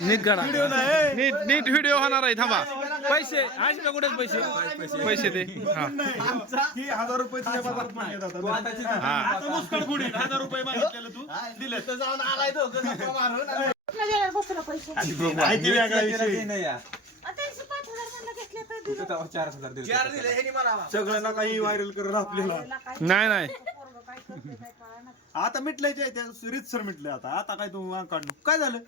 नीट काढा नीट नीट व्हिडिओ होणार आहे थांबा पैसे आज का कुठे पैसे पैसे दे हा 1000 रुपये तुझ्या बाजारात मागले जातात. आता मुस्कळ फोडी 1000 रुपये मागितलेलं तू दिले तर जाऊन आलाय तो गप्पा मारून. माहिती वेगळा विषय. सगळ्यांना काही व्हायरल करून आपल्याला नाही नाही आता मिटलायचे रीतसर मिटले. आता आता काय तू काढू काय झालं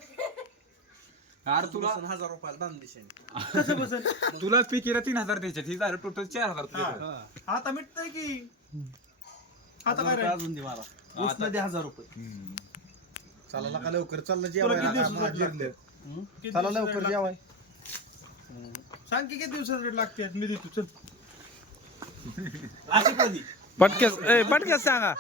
अरे तुला 1000 रुपयाला दान दिशेने कसं बसेल तुला पिकेला 3000 द्यायचे ही झालं टोटल 4000. आता मिटतंय की आता काय राहिलं? अजून दे मला उसनं दे 1000 रुपये. चला का लवकर चाललं तुला किती जेवायला. दिवसात लागते? चला लवकर जेवाय. सांग की किती दिवसात लागते मी देतो चल. अशी कधी पटकेस सांगा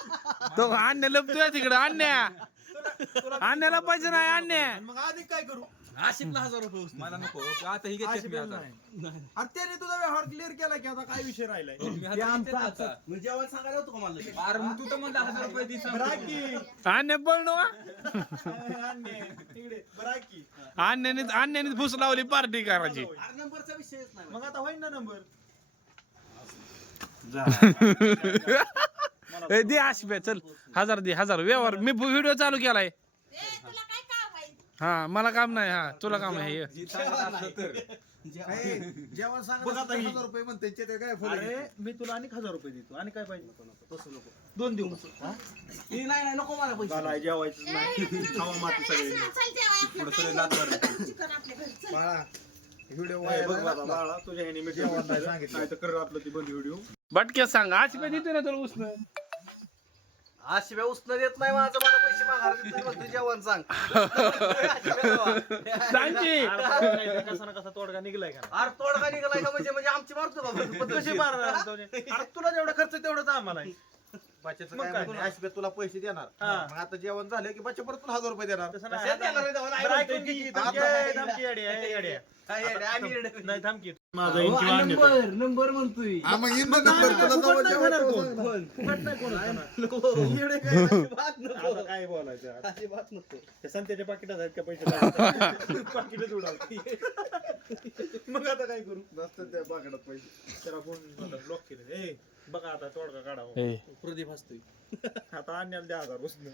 तो अन्य लपतोय तिकडे अन्याला पैसे नाही अन्य मग आधी काय करू? आशिफला 1000 रुपये उसनं. मला नको आता ही घेते मी आता. अरे त्याने तुझा व्यवहार क्लिअर केला की आता काय विषय राहिलाय? मी आता घेते आता. मग जेवण सांगायला होतं का मला? अरे मग तू तर म्हणला 1000 रुपये दे सांग. बरं की अन्य पळणो इकडे बरं की अन्याने फुस लावली पार्टी करायची अरे नंबरचा विषयच नाही. मग आता होईन ना नंबर. दे आशिफे चल 1000 दे 1000 व्यवहार मी व्हिडिओ चालू केलाय हा मला काम नाही हा तुला काम आहे ये. जी सांगत असलं तर. जेवण बघ सांगायला आता ही. 1000 रुपये म्हणते ते काय फुल. अरे मी तुला आणि 1000 रुपये देतो आणि काय पाहिजे? तसं नको. 2 देऊ. नाही नाही नको मला पैसे. मला जेवायचं नाही. खावा माती सगळे. पुढं सगळे लात मारले. बाळा व्हिडिओ बघ बाबा बाळा तुझ्या ह्याने मी जेवण नाही सांगितलं. नाही तर कर आपलं ती बंद व्हिडिओ. बटक्यात सांग आशिफे देते ना तुला उसन आशिव्या उसनं देत नाही माझं मला पैसे मागायला देत नाही म्हणतो जेवण सांग. सांग की कसा ना कसा तोडगा निघलाय का? अरे तोडगा निघालाय का म्हणजे आमची मारतो बाबा. कशी मारणार? अरे तुला जेवढा खर्च तेवढाच आम्हाला आहे. बच्चाचं मग काय काय? म्हणून आशिव्या तुला पैसे देणार. हा. मग आता जेवण झालं की बच्चा परत तुला 1000 रुपये देणार. तसं नाही. कशात देणार आहे तेव्हा? नाही बरं, म्हणतो ऐकून की घे, आता धमकी येड्या, येड्या. काय येडे, आम्ही येडे. नाही थांब की. हो, माझा इंची वाढ नेतो. नंबर म्हणतोय. फुकट नाही होणार कोण. फुकट नाही कोण होणार. येडे काय अजिबात नको. आता काय बोलायचं आता? अजिबात नको. त्या संत्याच्या पाकिटात आहेत का पैसे? पाकिटच उडावते. मग आता काय करू? नसतं त्या बागडात पैसे. त्याला फोन ब्लॉक केले. ए बघा आता तोडगा काढावा. प्रदीप हसतोय. आता आणण्याला द्या 1000 उसनं.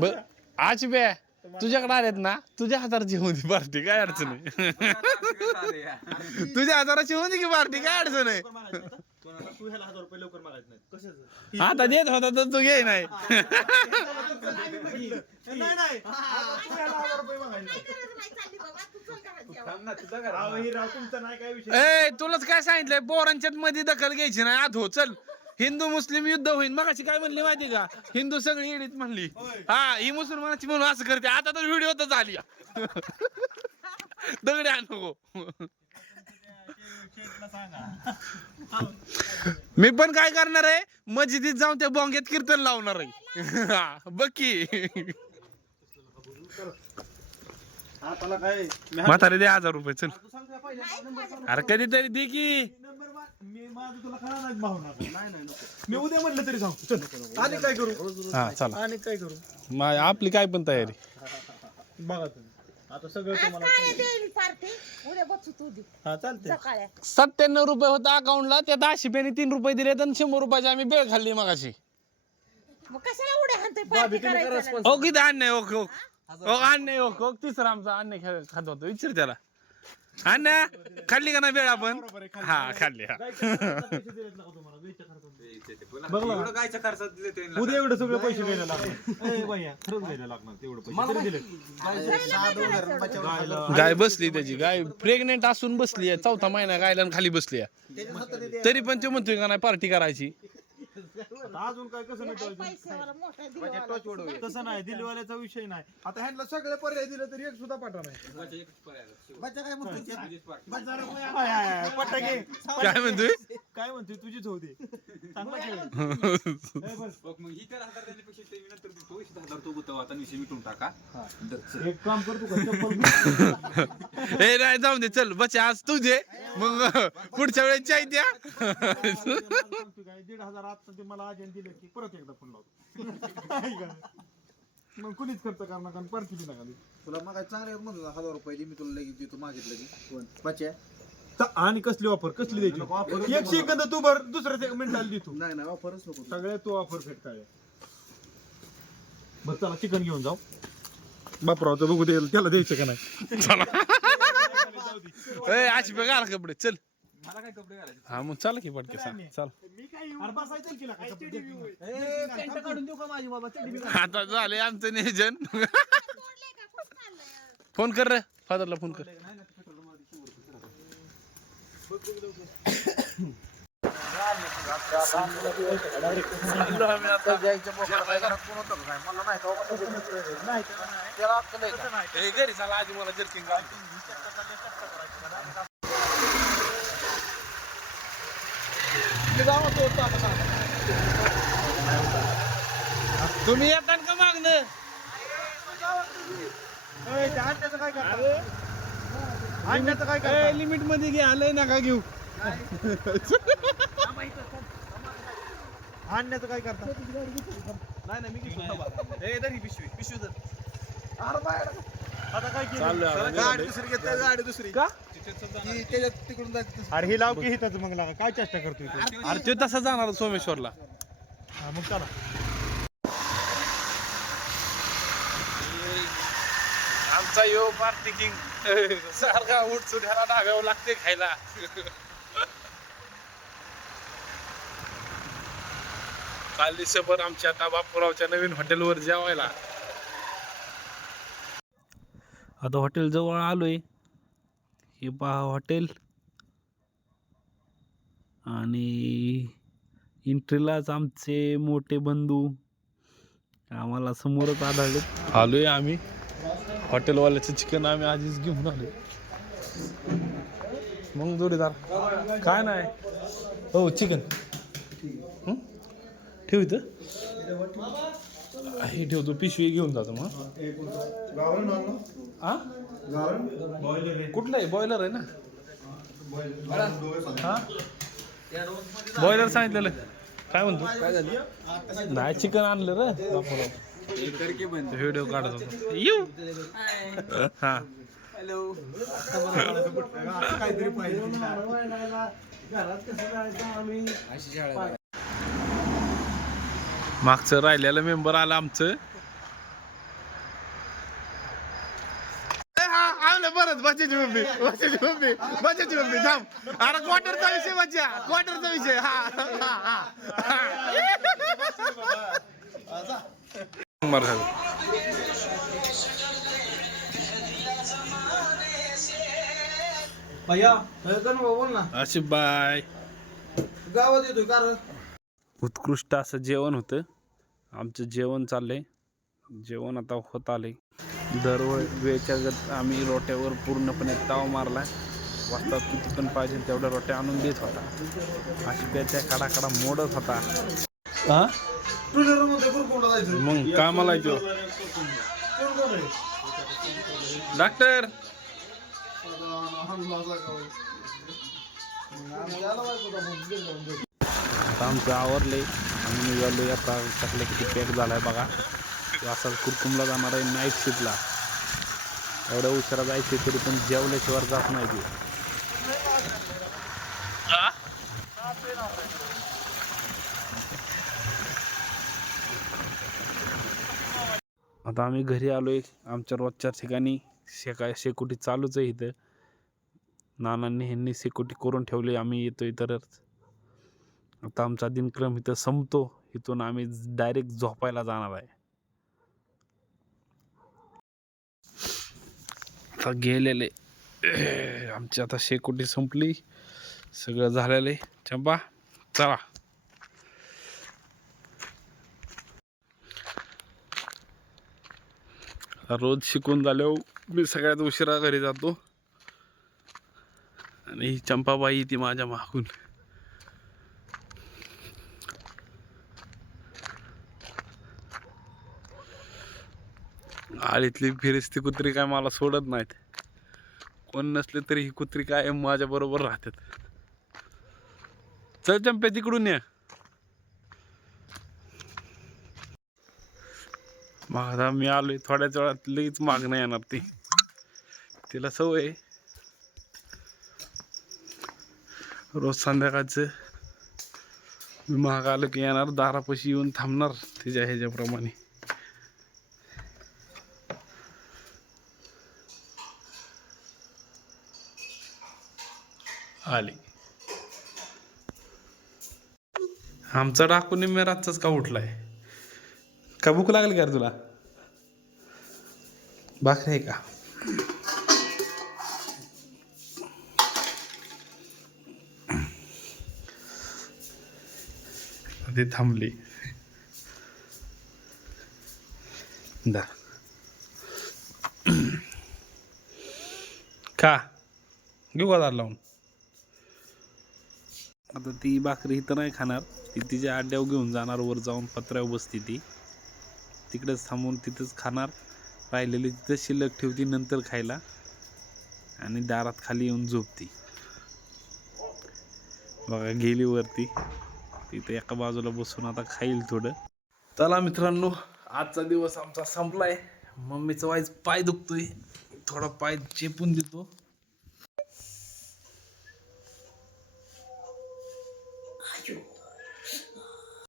बर आशिफे तुझ्याकडे आलेत ना तुझ्या 1000ची होती पार्टी काय अडचण आहे तुझ्या 1000ची होती की पार्टी काय अडचण आहे तू ह्याला 1000 रुपये लवकर मागायचं नाही. कशाचं? आता देत होता तर तू घे नाही नाही नाही. आता तू ह्याला 1000 रुपये मागायचे नाही. थांब ना तुझा घरा. अहो, ही राव तुमचा नाही काय विषय. ए तुलाच काय सांगितलंय पोरांच्यात मध्ये दखल घ्यायची नाही आत हो चल हिंदू मुस्लिम युद्ध होईल मग अशी काय म्हणली माहिती का हिंदू सगळी येडीत म्हणली हा ही मुसलमानाची म्हणून असं करते आता तर व्हिडिओ तर झाली दगडी आण नको मी पण काय करणार आहे मस्जिदीत जाऊन त्या बोंग्यात कीर्तन लावणार आहे बघ की हाताला काय म्हातारे दे 1000 रुपये चल तू सांग तुला पहिल्या नंबर सांग. अरे कधीतरी दे की मी माझं तुला खरा नाही भावना. नाही नाही नको. मी उद्या म्हटलं तरी सांगतो चल. आणि काय करू? हा चला आणि काय करू? आपली काय पण तयारी बघा तुम्ही आता सगळं तुम्हाला हा चालतंय. 97 रुपये होता अकाउंटला त्यात आशिफेने 3 रुपये दिले आणि 100 रुपयाची आम्ही बेळ खाल्ली मगाशी ओ किती अन्याय ओक ओक ओ अन्याय ओक ओक तिसरा आमचा अन्याय खात होतो विचार त्याला अन्या खाल्ली का ना बेळ आपण हा खाल्ली हा पैसे दिलेत ना तुम्हाला वेळच्या खर्चात. एवढं गायच्या खर्चात दिले ते. उद्या एवढं सगळं पैसे द्यायला लागणार. ए भैया खरंच द्यायला लागणार तेवढं पैसे तरी दिले. 6,000 बचावलं. गाय बसली त्याची गाय प्रेग्नेंट असून बसली आहे 4था महिना गायला आणि खाली बसली आहे त्याच्या हातात दे. तरी पण ते म्हणतोय का नाही पार्टी करायची आता अजून काय कसं मिटवायचं? तसं नाही दिलवाल्याचा विषय नाही. आता ह्यांना सगळे पर्याय दिले तरी एक सुद्धा पाठवा नाही. बच्चा काय म्हणतोय? बच्चा नको या. हाय, हाय, हाय, पट्टा घे. काय म्हणतोय काय म्हणतोय तुझीच होते चांगला खेळ आहे. ए, बस. मग ही त्याला 1000 देण्यापेक्षा ते मी नंतर देतो. 1000 तो गुतवा आता विषय मिटून टाका. एक काम करतो का चप्पल ए नाही जाऊन दे चल बच्चा आज तू दे मग पुढच्या वेळेस चाय द्या सांगतो काय 1,500 आता ते मला आजन दिलं की परत एकदा फोन लावतो. मग कुणीच खर्च करणार कारण पार्टी बी नका देऊ. तुला मग चांगले म्हणतो 1000 रुपये दे, मी तुला लगेच देतो मागितलं की कोण बच्च्या आणि कसली ऑफर कसली द्यायची एक सेकंद तू भर दुसऱ्या मिनिटाला देतो नाही नाही ऑफरच नको सगळ्या तू ऑफर फेट काय बरं चला चिकन घेऊन जाऊ बापरावचं बघू दे त्याला द्यायचं का नाही ए अशी बघा कपडे चल मला काय कपडे घालायचे हा मग चला की पटके चल काढून देऊ का माझी बाबा आता झाले आमचं नियोजन फोन कर रे फादरला फोन कर घरी चला आजी मला जर्किंग तुम्ही येतात का मागणं लिमिट मध्ये घ्या लय नका घेऊ आणण्याचं काय करता नाही मी पिशवी आता काय केलं गाडी दुसरी घेतली गाडी दुसरी का ती त्याच्यात तिकडून जायचं अरे हे लाव की हिताच मग लागा काय चेष्टा करतोय तू अरे ते तसा जाणार सोमेश्वरला हा, मग चला आमचा यो पार्टी किंग सारखा उठसून ह्याला डाव्यावर लागते खायला काल दिवसभर आमच्या आता बापूरावच्या नवीन हॉटेलवर जेवायला आता हॉटेल जवळ आलोय हे पहा हॉटेल आणि एंट्रीलाच आमचे मोठे बंधू आम्हाला समोरच आढळले आलोय आम्ही हॉटेलवाल्याचं चिकन आम्ही आधीच घेऊन आलोय मग जोडीदार काय नाही हो चिकन ठेव इथं हे ठेवतो पिशवी घेऊन जातो मग हा कुठलं आहे बॉयलर आहे ना हा बॉयलर सांगितलेलं काय म्हणतो काय झालं नाही चिकन आणलं रे बापराव व्हिडिओ काढत होतो येऊ हा हॅलो काहीतरी पाहिजे मागचं राहिलेलं मेंबर आलं आमचं आलं परत बच्चाची मम्मी थांब अरे क्वार्टरचा विषय बच्चा क्वार्टरचा विषय हा भैया बोल ना अशी बाय गावात येतोय कारण उत्कृष्ट असं जेवण होतं आमचं जेवण चाललंय जेवण आता होत आले वेळच्या गत आम्ही रोट्यावर पूर्णपणे ताव मारला वाजतात किती पण पाहिजे तेवढ्या रोट्या आणून देत होता अशी प्याच्या काढा मोडत होता हा मग कामाला येतो डॉक्टर आता आमचं आवरले आम्ही निघालो आता टाकलं किती पॅक झालाय बघा असा कुरकुमला जाणार आहे नाईट शिफ्टला एवढ्या उशिरा जायचे तरी पण जेवल्याशिवाय जात नाही ते आता आम्ही घरी आलोय आमच्या रोजच्या ठिकाणी शेकोटी चालूच आहे इथं नानांनी ह्यांनी शेकोटी करून ठेवली आम्ही येतोय तरच आता आमचा दिनक्रम इथं संपतो इथून आम्ही डायरेक्ट झोपायला जाणार आहे आता गेलेले आमची आता शेकोटी संपली सगळं झालेलं आहे चंपा चला रोज शिकून झाल्यावर मी सगळ्यात उशिरा घरी जातो आणि ही चंपाबाई ती माझ्या मागून आळीतली फिरस्ती कुत्री काय मला सोडत नाहीत कोण नसले तरी ही कुत्री काय माझ्या बरोबर राहतात चल चंपे तिकडून या मग आता मी आलोय थोड्याच वेळात लगेच मागणं येणार ती तिला सवय आहे. रोज संध्याकाळचं मी महाग आलं की येणार दारापाशी येऊन थांबणार तिच्या ह्याच्याप्रमाणे. आली आमचा डाकू निम्म्या रातचाच का उठलाय का भूक लागली का रे तुला भाकरी आहे का ते थांबली दा का घेऊ का दार लावून. आता ती भाकरी इथं नाही खाणार ती तिच्या आड्यावर घेऊन जाणार वर जाऊन पत्र्यावर बसती ती तिकडेच थांबून तिथंच खाणार राहिलेली तिथं शिल्लक ठेवती नंतर खायला आणि दारात खाली येऊन झोपती. बघा गेली वरती तिथं एका बाजूला बसून आता खाईल थोडं. चला मित्रांनो आजचा दिवस आमचा संपलाय. मम्मीचा वाईज पाय दुखतोय थोडा पाय चेपून देतो.